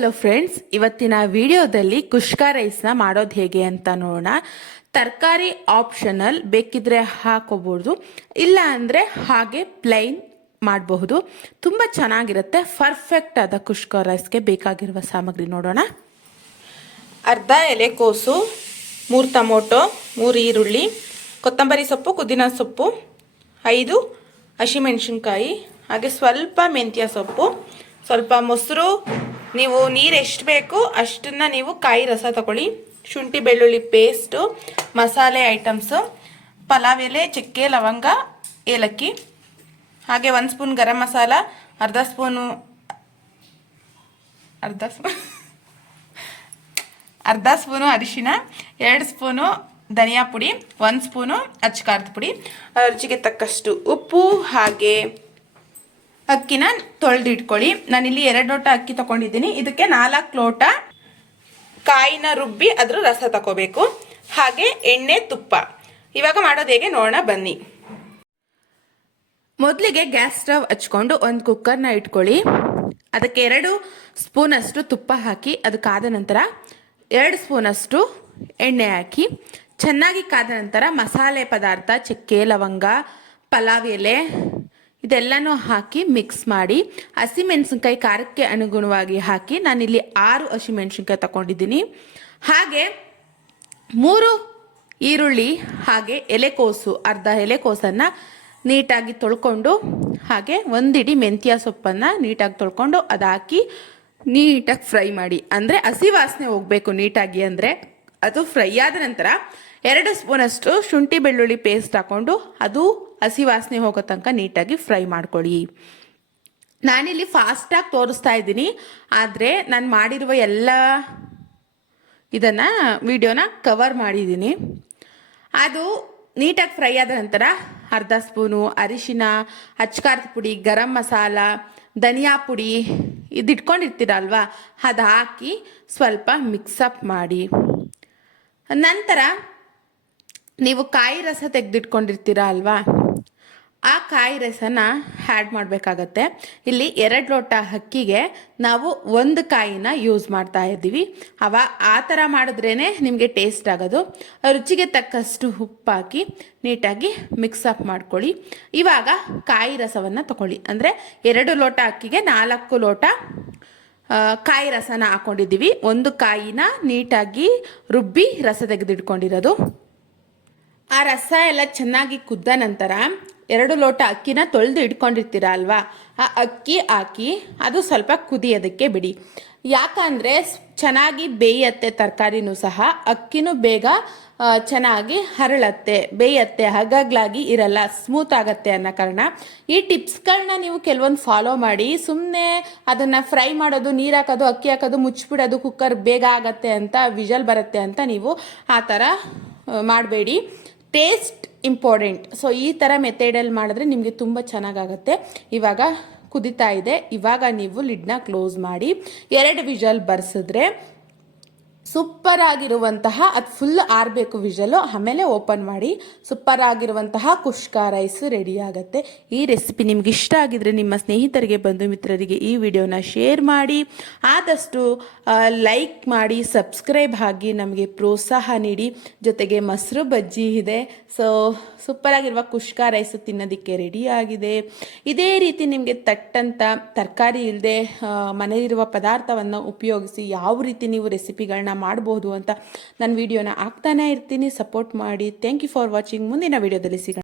Hello friends, ಇವತ್ತಿನ ವಿಡಿಯೋದಲ್ಲಿ ಕುಷ್ಕ ರೈಸ್ನ ಮಾಡೋದು ಹೇಗೆ ಅಂತ ನೋಡೋಣ. ತರಕಾರಿ ಆಪ್ಷನಲ್, ಬೇಕಿದ್ರೆ ಹಾಕೋಬಹುದು, ಇಲ್ಲ ಅಂದರೆ ಹಾಗೆ ಪ್ಲೈನ್ ಮಾಡಬಹುದು. ತುಂಬ ಚೆನ್ನಾಗಿರುತ್ತೆ. ಪರ್ಫೆಕ್ಟ್ ಆದ ಕುಷ್ಕ ರೈಸ್ಗೆ ಬೇಕಾಗಿರುವ ಸಾಮಗ್ರಿ ನೋಡೋಣ. ಅರ್ಧ ಎಲೆಕೋಸು, 3 ಟೊಮೊಟೊ, 3 ಈರುಳ್ಳಿ, ಕೊತ್ತಂಬರಿ ಸೊಪ್ಪು, ಪುದೀನ ಸೊಪ್ಪು, 5 ಹಸಿಮೆಣಸಿನ್ಕಾಯಿ, ಹಾಗೆ ಸ್ವಲ್ಪ ಮೆಂತ್ಯ ಸೊಪ್ಪು, ಸ್ವಲ್ಪ ಮೊಸರು. ನೀವು ನೀರು ಎಷ್ಟು ಬೇಕು ಅಷ್ಟನ್ನು ನೀವು ಕಾಯಿ ರಸ ತಗೊಳ್ಳಿ. ಶುಂಠಿ ಬೆಳ್ಳುಳ್ಳಿ ಪೇಸ್ಟು, ಮಸಾಲೆ ಐಟಮ್ಸು, ಪಲಾವ್ ಎಲೆ, ಚಕ್ಕೆ, ಲವಂಗ, ಏಲಕ್ಕಿ, ಹಾಗೆ 1 ಸ್ಪೂನ್ ಗರಂ ಮಸಾಲ, ಅರ್ಧ ಸ್ಪೂನು ಅರಿಶಿನ, 2 ಸ್ಪೂನು ಧನಿಯಾ ಪುಡಿ, 1 ಸ್ಪೂನು ಅಚ್ಚ ಖಾರದ ಪುಡಿ, ರುಚಿಗೆ ತಕ್ಕಷ್ಟು ಉಪ್ಪು, ಹಾಗೆ ಅಕ್ಕಿನ ತೊಳೆದಿಟ್ಕೊಳ್ಳಿ. ನಾನಿಲ್ಲಿ 2 ಲೋಟ ಅಕ್ಕಿ ತಗೊಂಡಿದ್ದೀನಿ. ಇದಕ್ಕೆ 4 ಲೋಟ ಕಾಯಿನ ರುಬ್ಬಿ ಅದ್ರ ರಸ ತಗೋಬೇಕು. ಹಾಗೆ ಎಣ್ಣೆ, ತುಪ್ಪ. ಇವಾಗ ಮಾಡೋದು ಹೇಗೆ ನೋಡೋಣ ಬನ್ನಿ. ಮೊದಲಿಗೆ ಗ್ಯಾಸ್ ಸ್ಟವ್ ಹಚ್ಕೊಂಡು ಒಂದು ಕುಕ್ಕರ್ನ ಇಟ್ಕೊಳ್ಳಿ. ಅದಕ್ಕೆ 2 ಸ್ಪೂನಷ್ಟು ತುಪ್ಪ ಹಾಕಿ, ಅದು ಕಾದ ನಂತರ 2 ಸ್ಪೂನಷ್ಟು ಎಣ್ಣೆ ಹಾಕಿ ಚೆನ್ನಾಗಿ ಕಾದ ನಂತರ ಮಸಾಲೆ ಪದಾರ್ಥ, ಚಕ್ಕೆ, ಲವಂಗ, ಪಲಾವ್ ಎಲೆ ಇದೆಲ್ಲನೂ ಹಾಕಿ ಮಿಕ್ಸ್ ಮಾಡಿ, ಹಸಿಮೆಣಸಿನ್ಕಾಯಿ ಖಾರಕ್ಕೆ ಅನುಗುಣವಾಗಿ ಹಾಕಿ, ನಾನಿಲ್ಲಿ 6 ಹಸಿಮೆಣಸಿನ್ಕಾಯಿ ತಗೊಂಡಿದ್ದೀನಿ. ಹಾಗೆ 3 ಈರುಳ್ಳಿ, ಹಾಗೆ ಎಲೆಕೋಸು, ಅರ್ಧ ಎಲೆಕೋಸನ್ನು ನೀಟಾಗಿ ತೊಳ್ಕೊಂಡು, ಹಾಗೆ 1 ಇಡಿ ಮೆಂತ್ಯ ಸೊಪ್ಪನ್ನು ನೀಟಾಗಿ ತೊಳ್ಕೊಂಡು ಅದು ಹಾಕಿ ನೀಟಾಗಿ ಫ್ರೈ ಮಾಡಿ. ಅಂದರೆ ಹಸಿ ವಾಸನೆ ಹೋಗಬೇಕು ನೀಟಾಗಿ. ಅಂದರೆ ಅದು ಫ್ರೈ ಆದ ನಂತರ 2 ಸ್ಪೂನಷ್ಟು ಶುಂಠಿ ಬೆಳ್ಳುಳ್ಳಿ ಪೇಸ್ಟ್ ಹಾಕ್ಕೊಂಡು ಅದು ಹಸಿ ವಾಸನೆ ಹೋಗೋ ತನಕ ನೀಟಾಗಿ ಫ್ರೈ ಮಾಡ್ಕೊಳ್ಳಿ. ನಾನಿಲ್ಲಿ ಫಾಸ್ಟಾಗಿ ತೋರಿಸ್ತಾ ಇದ್ದೀನಿ, ಆದರೆ ನಾನು ಮಾಡಿರುವ ಎಲ್ಲ ಇದನ್ನು ವಿಡಿಯೋನ ಕವರ್ ಮಾಡಿದ್ದೀನಿ. ಅದು ನೀಟಾಗಿ ಫ್ರೈ ಆದ ನಂತರ ಅರ್ಧ ಸ್ಪೂನು ಅರಿಶಿನ, ಅಚ್ಚ ಖಾರದ ಪುಡಿ, ಗರಂ ಮಸಾಲ, ಧನಿಯಾ ಪುಡಿ ಇದಿಟ್ಕೊಂಡಿರ್ತೀರಲ್ವ, ಅದು ಹಾಕಿ ಸ್ವಲ್ಪ ಮಿಕ್ಸಪ್ ಮಾಡಿ. ನಂತರ ನೀವು ಕಾಯಿ ರಸ ತೆಗೆದಿಟ್ಕೊಂಡಿರ್ತೀರ ಅಲ್ವಾ, ಆ ಕಾಯಿ ರಸನ ಆ್ಯಡ್ ಮಾಡಬೇಕಾಗತ್ತೆ. ಇಲ್ಲಿ 2 ಲೋಟ ಅಕ್ಕಿಗೆ ನಾವು 1 ಕಾಯಿನ ಯೂಸ್ ಮಾಡ್ತಾ ಇದ್ದೀವಿ. ಆ ಥರ ಮಾಡಿದ್ರೇ ನಿಮಗೆ ಟೇಸ್ಟ್ ಆಗೋದು. ರುಚಿಗೆ ತಕ್ಕಷ್ಟು ಉಪ್ಪು ಹಾಕಿ ನೀಟಾಗಿ ಮಿಕ್ಸಪ್ ಮಾಡ್ಕೊಳ್ಳಿ. ಇವಾಗ ಕಾಯಿ ರಸವನ್ನು ತಗೊಳ್ಳಿ. ಅಂದರೆ 2 ಲೋಟ ಅಕ್ಕಿಗೆ 4 ಲೋಟ ಕಾಯಿ ರಸನ ಹಾಕ್ಕೊಂಡಿದ್ದೀವಿ. 1 ಕಾಯಿನ ನೀಟಾಗಿ ರುಬ್ಬಿ ರಸ ತೆಗೆದಿಟ್ಕೊಂಡಿರೋದು. ಆ ರಸ ಎಲ್ಲ ಚೆನ್ನಾಗಿ ಕುದ್ದ ನಂತರ 2 ಲೋಟ ಅಕ್ಕಿನ ತೊಳೆದು ಇಟ್ಕೊಂಡಿರ್ತೀರ ಅಲ್ವಾ, ಆ ಅಕ್ಕಿ ಹಾಕಿ ಅದು ಸ್ವಲ್ಪ ಕುದಿಯೋದಕ್ಕೆ ಬಿಡಿ. ಯಾಕಂದರೆ ಚೆನ್ನಾಗಿ ಬೇಯತ್ತೆ ತರಕಾರಿನೂ ಸಹ, ಅಕ್ಕಿನೂ ಬೇಗ ಚೆನ್ನಾಗಿ ಹರಳತ್ತೆ, ಬೇಯತ್ತೆ, ಹಗಗ್ಲಾಗಿ ಇರಲ್ಲ, ಸ್ಮೂತ್ ಆಗತ್ತೆ ಅನ್ನೋ ಕಾರಣ ಈ ಟಿಪ್ಸ್ಗಳನ್ನ ನೀವು ಕೆಲವೊಂದು ಫಾಲೋ ಮಾಡಿ. ಸುಮ್ಮನೆ ಅದನ್ನು ಫ್ರೈ ಮಾಡೋದು, ನೀರು ಹಾಕೋದು, ಅಕ್ಕಿ ಹಾಕೋದು, ಮುಚ್ಚಿಬಿಡೋದು, ಕುಕ್ಕರ್ ಬೇಗ ಆಗತ್ತೆ ಅಂತ, ವಿಷಲ್ ಬರುತ್ತೆ ಅಂತ ನೀವು ಆ ಥರ ಮಾಡಬೇಡಿ. Taste important. ಸೊ ಈ ಥರ ಮೆಥಡಲ್ಲಿ ಮಾಡಿದ್ರೆ ನಿಮಗೆ ತುಂಬ ಚೆನ್ನಾಗಾಗತ್ತೆ. ಇವಾಗ ಕುದಿತಾ ಇದೆ. ಇವಾಗ ನೀವು ಲಿಡ್ನ ಕ್ಲೋಸ್ ಮಾಡಿ 2 ವಿಷಲ್ ಬರ್ಸಿದ್ರೆ ಸೂಪರ್ ಆಗಿರುವಂತಹ, ಅದು ಫುಲ್ ಆರಬೇಕು ವಿಷಲು, ಆಮೇಲೆ ಓಪನ್ ಮಾಡಿ ಸೂಪರ್ ಆಗಿರುವಂತಹ ಕುಷ್ಕ ರೈಸ್ ರೆಡಿ ಆಗುತ್ತೆ. ಈ ರೆಸಿಪಿ ನಿಮ್ಗೆ ಇಷ್ಟ ಆಗಿದ್ರೆ ನಿಮ್ಮ ಸ್ನೇಹಿತರಿಗೆ, ಬಂಧು ಮಿತ್ರರಿಗೆ ಈ ವಿಡಿಯೋನ ಶೇರ್ ಮಾಡಿ, ಆದಷ್ಟು ಲೈಕ್ ಮಾಡಿ, ಸಬ್ಸ್ಕ್ರೈಬ್ ಆಗಿ ನಮಗೆ ಪ್ರೋತ್ಸಾಹ ನೀಡಿ. ಜೊತೆಗೆ ಮೊಸರು ಬಜ್ಜಿ ಇದೆ. ಸೊ ಸೂಪರ್ ಆಗಿರುವ ಕುಷ್ಕ ರೈಸ್ ತಿನ್ನೋದಕ್ಕೆ ರೆಡಿ ಆಗಿದೆ. ಇದೇ ರೀತಿ ನಿಮಗೆ ತಟ್ಟಂತ ತರಕಾರಿ ಇಲ್ಲದೆ ಮನೆಯಲ್ಲಿರುವ ಪದಾರ್ಥವನ್ನು ಉಪಯೋಗಿಸಿ ಯಾವ ರೀತಿ ನೀವು ರೆಸಿಪಿಗಳನ್ನ ಮಾಡಬಹುದು ಅಂತ ನಾನು ವಿಡಿಯೋನ ಹಾಕ್ತಾನೆ ಇರ್ತೀನಿ. ಸಪೋರ್ಟ್ ಮಾಡಿ. Thank you for watching. ಮುಂದಿನ ವಿಡಿಯೋದಲ್ಲಿ ಸಿಗೋಣ.